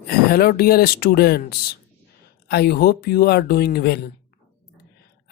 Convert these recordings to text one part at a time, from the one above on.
Hello dear students, I hope you are doing well.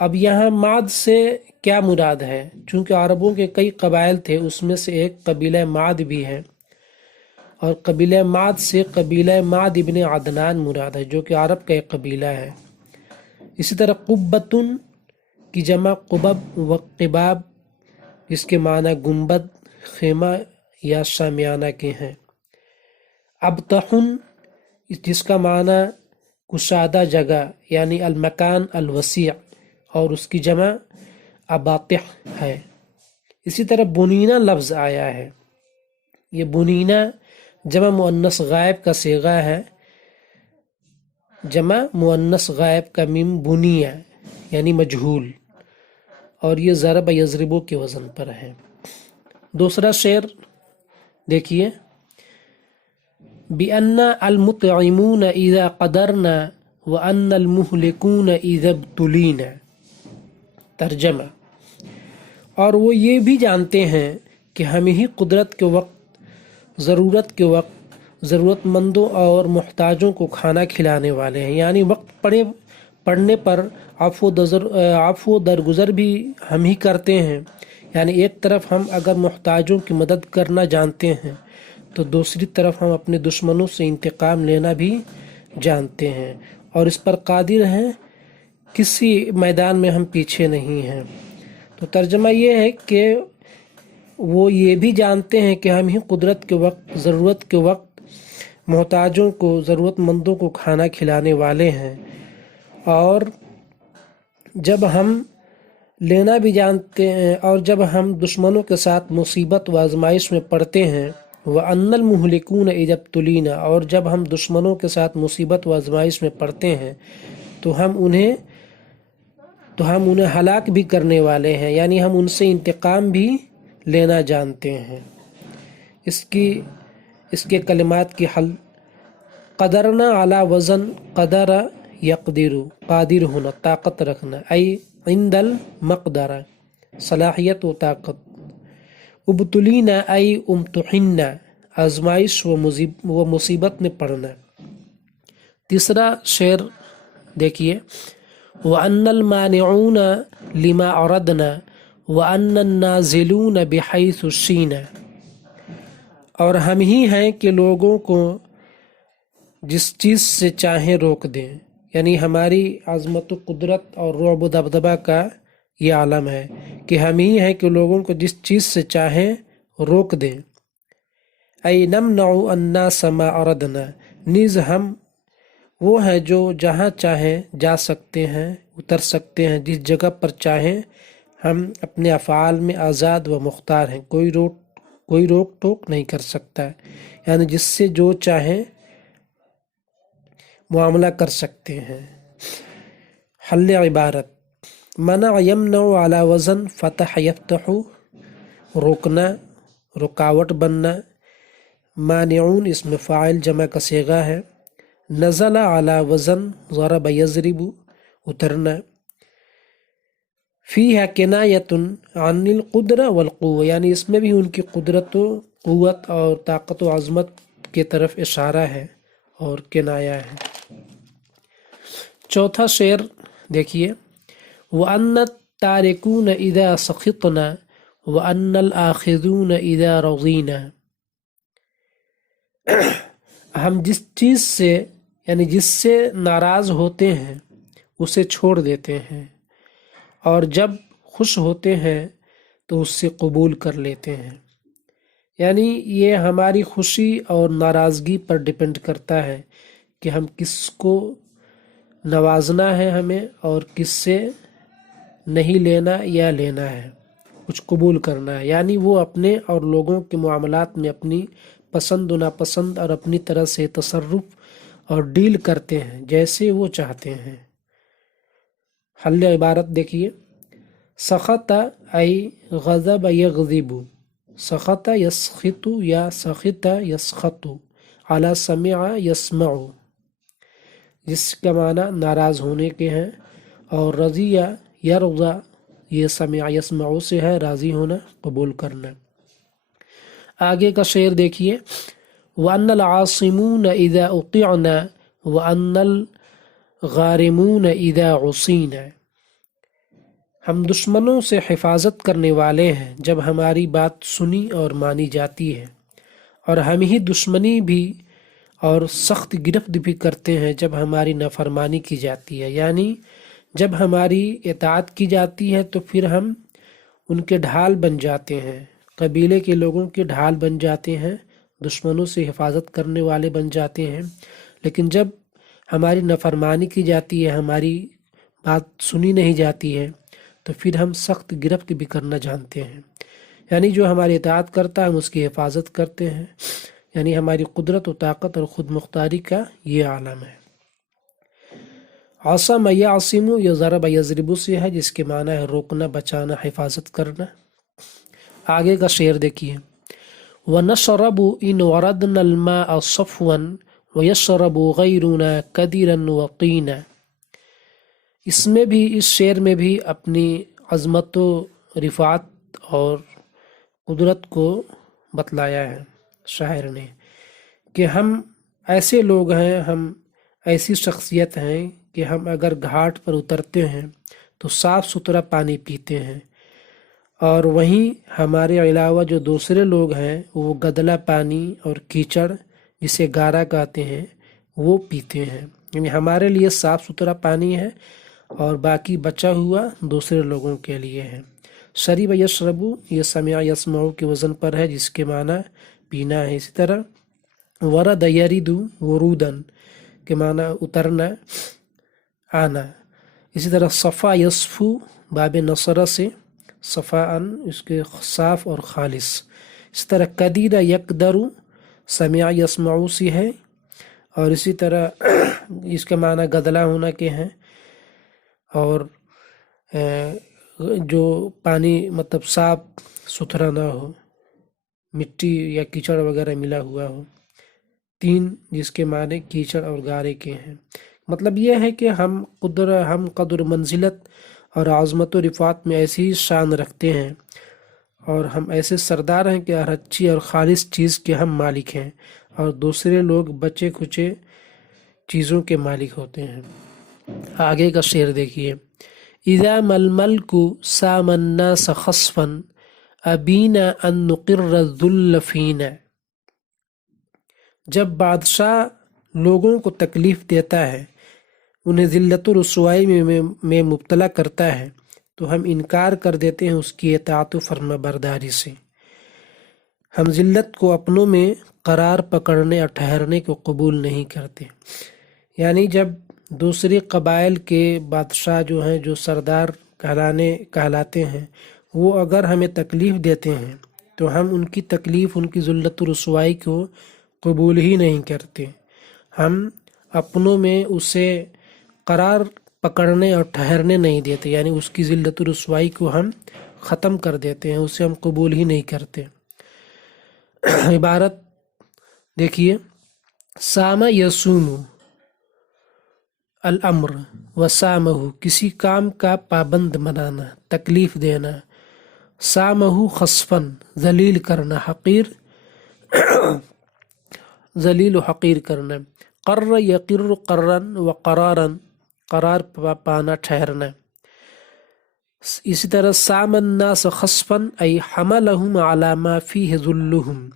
اب یہاں ماد سے کیا مراد ہے؟ چونکہ عربوں کے کئی قبائل تھے، اس میں سے ایک قبیلہ ماد بھی ہے، اور قبیلہ ماد سے قبیلہ ماد ابن عدنان مراد ہے جو کہ عرب کا ایک قبیلہ ہے۔ اسی طرح قبتن کی جمع قبب و قباب، جس کے معنی گنبد، خیمہ یا شامیانہ کے ہیں۔ ابطحن جس کا معنی کشادہ جگہ یعنی المکان الوسیع، اور اس کی جمع اباطح ہے۔ اسی طرح بنینا لفظ آیا ہے، یہ بنینا جمع مؤنث غائب کا صیغہ ہے، جمع مؤنث غائب کا میم بنیا یعنی مجہول، اور یہ ضرب یضربو کے وزن پر ہے۔ دوسرا شعر دیکھیے، بِأَنَّ الْمُطْعِمُونَ إِذَا قَدَرْنَا وَأَنَّ الْمُهْلِكُونَ إِذَا ابْتُلِينَا۔ ترجمہ، اور وہ یہ بھی جانتے ہیں کہ ہم ہی قدرت کے وقت، ضرورت کے وقت ضرورت مندوں اور محتاجوں کو کھانا کھلانے والے ہیں، یعنی وقت پڑنے پر عفو درگزر بھی ہم ہی کرتے ہیں۔ یعنی ایک طرف ہم اگر محتاجوں کی مدد کرنا جانتے ہیں تو دوسری طرف ہم اپنے دشمنوں سے انتقام لینا بھی جانتے ہیں، اور اس پر قادر ہیں، کسی میدان میں ہم پیچھے نہیں ہیں۔ تو ترجمہ یہ ہے کہ وہ یہ بھی جانتے ہیں کہ ہم ہی قدرت کے وقت، ضرورت کے وقت محتاجوں کو، ضرورت مندوں کو کھانا کھلانے والے ہیں، اور جب ہم لینا بھی جانتے ہیں، اور جب ہم دشمنوں کے ساتھ مصیبت و آزمائش میں پڑتے ہیں، وَأَنَّ الْمُهْلِكُونَ إِذَا ابْتُلِينَا، اور جب ہم دشمنوں کے ساتھ مصیبت و آزمائش میں پڑتے ہیں تو ہم انہیں ہلاک بھی کرنے والے ہیں، یعنی ہم ان سے انتقام بھی لینا جانتے ہیں۔ اس کے کلمات کی حل، قدرنا علی وزن قدر یقدر، قادر ہونا، طاقت رکھنا، ای عند المقدرہ، صلاحیت و طاقت۔ ابتلینا ای امتحنا، آزمائش و مصیبت میں پڑنا۔ تیسرا شعر دیکھیے، وَأَنَّ الْمَانِعُونَ لِمَا أَرَدْنَا وَأَنَّ النَّازِلُونَ بِحَيْثُ شِئْنَا، اور ہم ہی ہیں کہ لوگوں کو جس چیز سے چاہیں روک دیں، یعنی ہماری عظمت و قدرت اور رعب و دبدبہ کا یہ عالم ہے کہ ہم ہی ہیں کہ لوگوں کو جس چیز سے چاہیں روک دیں۔ اَيْ نَمْنَعُ النَّاسَ مَا أَرَدْنَا، نیز ہم وہ ہیں جو جہاں چاہیں جا سکتے ہیں، اتر سکتے ہیں، جس جگہ پر چاہیں ہم اپنے افعال میں آزاد و مختار ہیں، کوئی روک ٹوک نہیں کر سکتا ہے، یعنی جس سے جو چاہیں معاملہ کر سکتے ہیں۔ حل عبارت، منع یمنع علی وزن فتح یفتح، روکنا، رکاوٹ بننا۔ مانعون اسم فاعل جمع کا صیغہ ہے۔ نزل علی وزن ضرب یضرب، اترنا۔ فیہا کنایۃ عن القدرہ والقوہ، یعنی اس میں بھی ان کی قدرت و قوت اور طاقت و عظمت کی طرف اشارہ ہے اور کنایہ ہے۔ چوتھا شعر دیکھیے، وَأَنَّ التَّارِكُونَ إِذَا سَخِطْنَا وَأَنَّ الْآخِذُونَ إِذَا رَضِينَا، ہم جس چیز سے یعنی جس سے ناراض ہوتے ہیں اسے چھوڑ دیتے ہیں، اور جب خوش ہوتے ہیں تو اس سے قبول کر لیتے ہیں۔ یعنی یہ ہماری خوشی اور ناراضگی پر ڈیپینڈ کرتا ہے کہ ہم کس کو نوازنا ہے ہمیں، اور کس سے نہیں لینا یا لینا ہے، کچھ قبول کرنا ہے۔ یعنی وہ اپنے اور لوگوں کے معاملات میں اپنی پسند و ناپسند اور اپنی طرح سے تصرف اور ڈیل کرتے ہیں جیسے وہ چاہتے ہیں۔ حل عبارت دیکھیے، سخط ای غضب یغضب، سخط یسخط یا سخط یسخط، علی سمع یسمع، جس کا معنی ناراض ہونے کے ہیں، اور رضی یرضی، یہ سمع یسمع سے ہے، راضی ہونا، قبول کرنا۔ آگے کا شعر دیکھیے، وَأَنَّ الْعَاصِمُونَ إِذَا أُطِعْنَا وَأَنَّ الْغَارِمُونَ إِذَا عُصِينَا، ہم دشمنوں سے حفاظت کرنے والے ہیں جب ہماری بات سنی اور مانی جاتی ہے، اور ہم ہی دشمنی بھی اور سخت گرفت بھی کرتے ہیں جب ہماری نافرمانی کی جاتی ہے، یعنی جب ہماری اطاعت کی جاتی ہے تو پھر ہم ان کے ڈھال بن جاتے ہیں، قبیلے کے لوگوں کے ڈھال بن جاتے ہیں، دشمنوں سے حفاظت کرنے والے بن جاتے ہیں۔ لیکن جب ہماری نافرمانی کی جاتی ہے، ہماری بات سنی نہیں جاتی ہے، تو پھر ہم سخت گرفت بھی کرنا جانتے ہیں، یعنی جو ہماری اطاعت کرتا ہے ہم اس کی حفاظت کرتے ہیں، یعنی ہماری قدرت و طاقت اور خود مختاری کا یہ عالم ہے۔ عصم یعصم یہ ضرب یضرب سے ہے، جس کے معنی ہے روکنا، بچانا، حفاظت کرنا۔ آگے کا شعر دیکھیے، وَنَشْرَبُ إِنْ وَرَدْنَا الْمَاءَ صَفْوًا وَيَشْرَبُ غَيْرُنَا كَدِرًا وَقِينًا۔ اس میں بھی، اس شعر میں بھی اپنی عظمت و رفعت اور قدرت کو بتلایا ہے شاعر نے، کہ ہم ایسے لوگ ہیں، ہم ایسی شخصیت ہیں کہ ہم اگر گھاٹ پر اترتے ہیں تو صاف ستھرا پانی پیتے ہیں، اور وہیں ہمارے علاوہ جو دوسرے لوگ ہیں وہ گدلا پانی اور کیچڑ جسے گارا کہتے ہیں وہ پیتے ہیں، یعنی ہمارے لیے صاف ستھرا پانی ہے اور باقی بچا ہوا دوسرے لوگوں کے لیے ہے۔ شریب یشربو یہ سمع یسمعو کے وزن پر ہے، جس کے معنی پینا ہے۔ اسی طرح ورد یرد ورودن کے معنی اترنا، آنا۔ اسی طرح صفا یصفو باب نصر سے صفاءً، اس کے صاف اور خالص۔ اس طرح قدیر یقدر سمع یسمعو سی ہے، اور اسی طرح اس کے معنی گدلا ہونا کے ہیں، اور جو پانی مطلب صاف ستھرا نہ ہو، مٹی یا کیچڑ وغیرہ ملا ہوا ہو۔ تین، جس کے معنی کیچڑ اور گارے کے ہیں۔ مطلب یہ ہے کہ ہم قدر منزلت اور عظمت و رفعت میں ایسی شان رکھتے ہیں، اور ہم ایسے سردار ہیں کہ ہر اچھی اور خالص چیز کے ہم مالک ہیں، اور دوسرے لوگ بچے کھچے چیزوں کے مالک ہوتے ہیں۔ آگے کا شعر دیکھیے، اذا ما الملک سام الناس خصفا ابینا ان نقر الذل فینا۔ جب بادشاہ لوگوں کو تکلیف دیتا ہے، انہیں ذلت و رسوائی میں مبتلا کرتا ہے، تو ہم انکار کر دیتے ہیں اس کی اطاعت و فرما برداری سے۔ ہم ذلت کو اپنوں میں قرار پکڑنے اور ٹھہرنے کو قبول نہیں کرتے، یعنی جب دوسری قبائل کے بادشاہ جو ہیں، جو سردار کہلاتے ہیں، وہ اگر ہمیں تکلیف دیتے ہیں تو ہم ان کی تکلیف، ان کی ذلت و رسوائی کو قبول ہی نہیں کرتے، ہم اپنوں میں اسے قرار پکڑنے اور ٹھہرنے نہیں دیتے، یعنی اس کی ذلت و رسوائی کو ہم ختم کر دیتے ہیں، اسے ہم قبول ہی نہیں کرتے۔ عبارت دیکھیے، سام یسوم الامر وسامہ کسی کام کا پابند بنانا، تکلیف دینا، سامہ خصفاً ذلیل کرنا، حقیر ذلیل و حقیر کرنا، قر یقر قرن و قراراً قرار پانا، ٹھہرنا۔ اسی طرح سام الناس خصفاً ای حملہم علی ما فیہ ذلہم،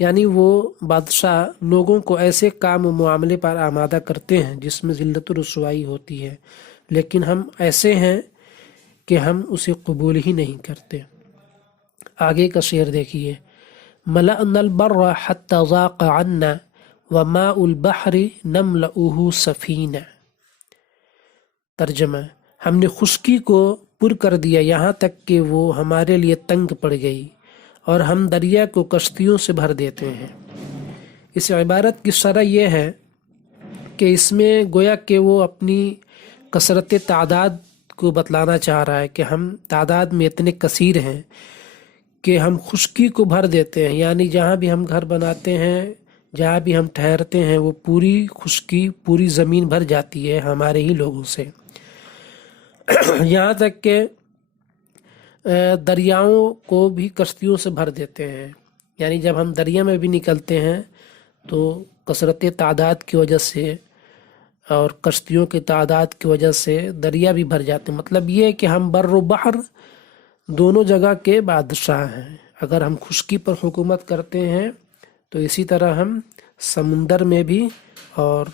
یعنی وہ بادشاہ لوگوں کو ایسے کام و معاملے پر آمادہ کرتے ہیں جس میں ذلت و رسوائی ہوتی ہے، لیکن ہم ایسے ہیں کہ ہم اسے قبول ہی نہیں کرتے۔ آگے کا شعر دیکھیے، ملأنا البر حتی ضاق عنا وماء البحر نملأه سفینہ۔ ترجمہ، ہم نے خشکی کو پر کر دیا یہاں تک کہ وہ ہمارے لیے تنگ پڑ گئی، اور ہم دریا کو کشتیوں سے بھر دیتے ہیں۔ اس عبارت کی شرح یہ ہے کہ اس میں گویا کہ وہ اپنی کثرت تعداد کو بتلانا چاہ رہا ہے کہ ہم تعداد میں اتنے کثیر ہیں کہ ہم خشکی کو بھر دیتے ہیں، یعنی جہاں بھی ہم گھر بناتے ہیں، جہاں بھی ہم ٹھہرتے ہیں، وہ پوری خشکی، پوری زمین بھر جاتی ہے ہمارے ہی لوگوں سے، یہاں تک کہ دریاؤں کو بھی کشتیوں سے بھر دیتے ہیں، یعنی جب ہم دریا میں بھی نکلتے ہیں تو کثرت تعداد کی وجہ سے اور کشتیوں کی تعداد کی وجہ سے دریا بھی بھر جاتے ہیں۔ مطلب یہ ہے کہ ہم بر و بحر دونوں جگہ کے بادشاہ ہیں۔ اگر ہم خشکی پر حکومت کرتے ہیں تو اسی طرح ہم سمندر میں بھی اور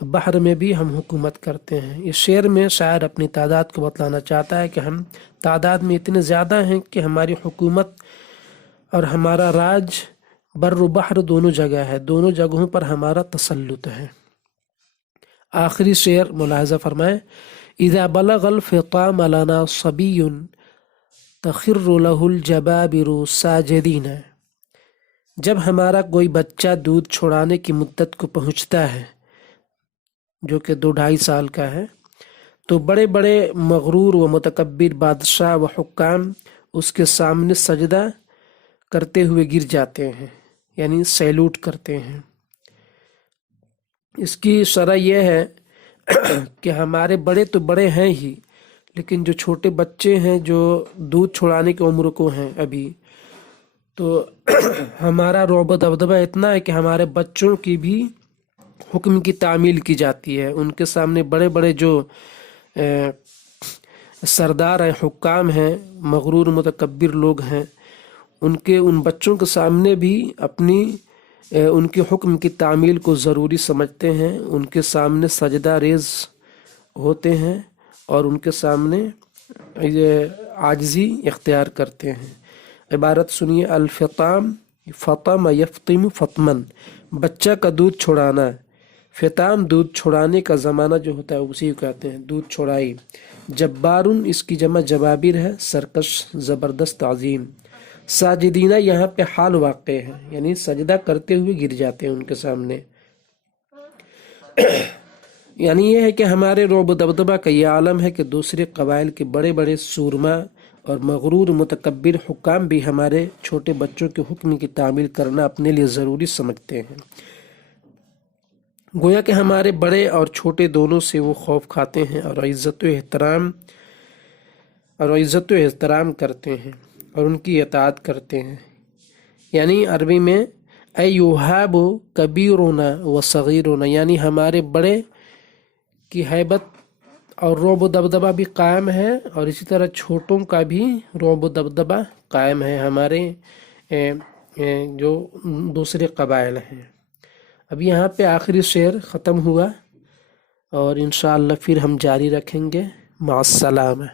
بحر میں بھی ہم حکومت کرتے ہیں۔ اس شعر میں شاعر اپنی تعداد کو بتلانا چاہتا ہے کہ ہم تعداد میں اتنے زیادہ ہیں کہ ہماری حکومت اور ہمارا راج بر و بحر دونوں جگہ ہے، دونوں جگہوں پر ہمارا تسلط ہے۔ آخری شعر ملاحظہ فرمائیں، اذا بلغ الفطام لنا صبی تخر له الجبابر ساجدین، جب ہمارا کوئی بچہ دودھ چھوڑانے کی مدت کو پہنچتا ہے جو کہ 2-2.5 سال کا ہے، تو بڑے بڑے مغرور و متکبر بادشاہ و حکام اس کے سامنے سجدہ کرتے ہوئے گر جاتے ہیں، یعنی سیلوٹ کرتے ہیں۔ اس کی شرح یہ ہے کہ ہمارے بڑے تو بڑے ہیں ہی، لیکن جو چھوٹے بچے ہیں جو دودھ چھوڑانے کی عمر کو ہیں ابھی، تو ہمارا رعب و دبدبہ اتنا ہے کہ ہمارے بچوں کی بھی حکم کی تعمیل کی جاتی ہے۔ ان کے سامنے بڑے بڑے جو سردار ہیں، حکام ہیں، مغرور متکبر لوگ ہیں، ان بچوں کے سامنے بھی ان کے حکم کی تعمیل کو ضروری سمجھتے ہیں، ان کے سامنے سجدہ ریز ہوتے ہیں اور ان کے سامنے عاجزی اختیار کرتے ہیں۔ عبارت سنیے، الفطام فطم یفطم فطمن، بچہ کا دودھ چھڑانا۔ فطام دودھ چھڑانے کا زمانہ جو ہوتا ہے اسی کو کہتے ہیں دودھ چھڑائی۔ جبارن اس کی جمع جبابر ہے، سرکش، زبردست، عظیم۔ ساجدینہ یہاں پہ حال واقع ہے، یعنی سجدہ کرتے ہوئے گر جاتے ہیں ان کے سامنے۔ یعنی یہ ہے کہ ہمارے رعب و دبدبہ کا یہ عالم ہے کہ دوسرے قبائل کے بڑے بڑے سورما اور مغرور متکبر حکام بھی ہمارے چھوٹے بچوں کے حکم کی تعمیل کرنا اپنے لیے ضروری سمجھتے ہیں۔ گویا کہ ہمارے بڑے اور چھوٹے دونوں سے وہ خوف کھاتے ہیں اور عزت و احترام کرتے ہیں اور ان کی اطاعت کرتے ہیں۔ یعنی عربی میں ایوہاب کبیرنا و صغیرنا، یعنی ہمارے بڑے کی ہیبت اور رعب و دبدبہ بھی قائم ہے اور اسی طرح چھوٹوں کا بھی رعب و دبدبہ قائم ہے ہمارے جو دوسرے قبائل ہیں۔ اب یہاں پہ آخری شعر ختم ہوا اور انشاءاللہ پھر ہم جاری رکھیں گے۔ مع السلامہ۔